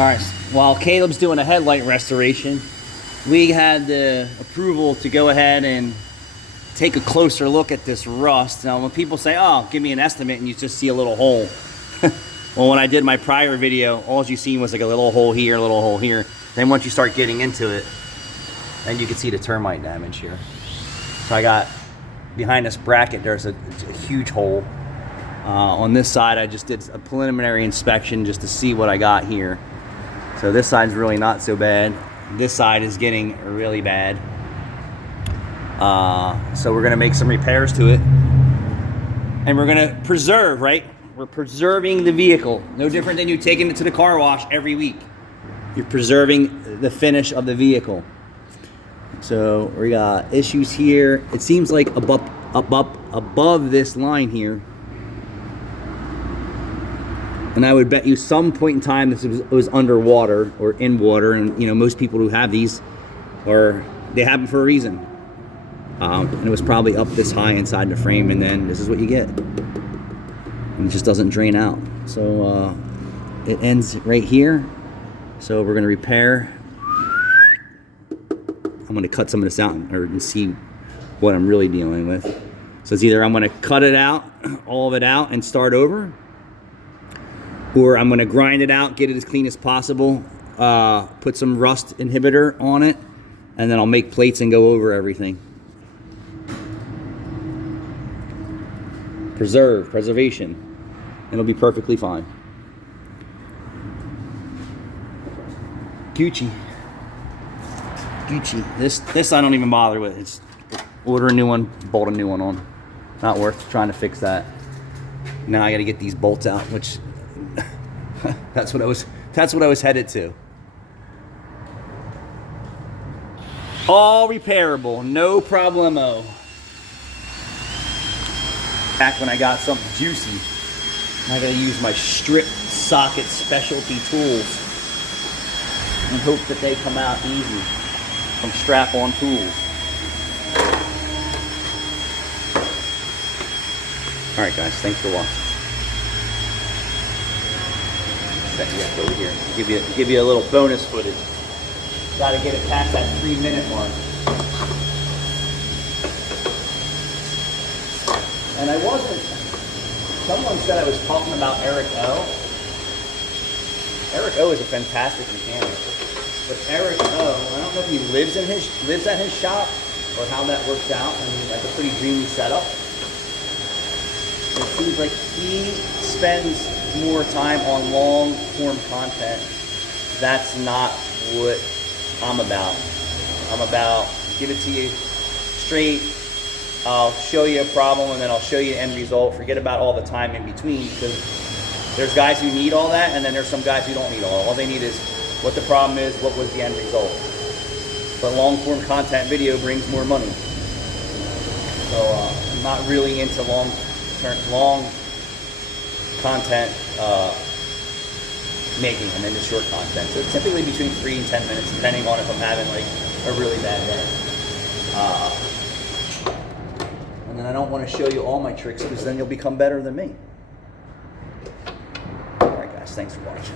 All right, while Caleb's doing a headlight restoration, we had the approval to go ahead and take a closer look at this rust. Now, when people say, oh, give me an estimate, and you just see a little hole. Well, when I did my prior video, all you seen was like a little hole here, a little hole here. Then once you start getting into it, then you can see the termite damage here. So I got, behind this bracket, there's a huge hole. On this side, I just did a preliminary inspection just to see what I got here. So this side's really not so bad. This side is getting really bad. So we're gonna make some repairs to it. And we're gonna preserve, right? We're preserving the vehicle. No different than you taking it to the car wash every week. You're preserving the finish of the vehicle. So we got issues here. It seems like above this line here. And I would bet you some point in time this was underwater or in water, and you know most people who have these they have them for a reason. And it was probably up this high inside the frame, and then this is what you get. And it just doesn't drain out. So it ends right here. So we're gonna repair. I'm gonna cut some of this out and see what I'm really dealing with. So it's either I'm gonna cut it out, all of it out, and start over, or I'm gonna grind it out, get it as clean as possible, put some rust inhibitor on it, and then I'll make plates and go over everything. Preservation. It'll be perfectly fine. Gucci. This I don't even bother with. It's order a new one, bolt a new one on. Not worth trying to fix that. Now I gotta get these bolts out, which that's what I was headed to. All repairable, no problemo. Back when I got something juicy, I gotta use my strip socket specialty tools and hope that they come out easy from strap-on tools. All right, guys, thanks for watching. Set you up over here. Give you a little bonus footage. Got to get it past that 3-minute mark. And I wasn't. Someone said I was talking about Eric O. Eric O is a fantastic mechanic, but Eric O, I don't know if he lives at his shop or how that works out. I mean, that's a pretty dreamy setup. It seems like he spends more time on long form content. That's not what I'm about. I'm about give it to you straight. I'll show you a problem and then I'll show you the end result. Forget about all the time in between, because there's guys who need all that, and then there's some guys who don't need all they need is what the problem is, what was the end result. But long form content video brings more money. So I'm not really into long content making. I'm into short content. So it's typically between 3 and 10 minutes, depending on if I'm having like a really bad day. And then I don't want to show you all my tricks, because then you'll become better than me. All right, guys, thanks for watching.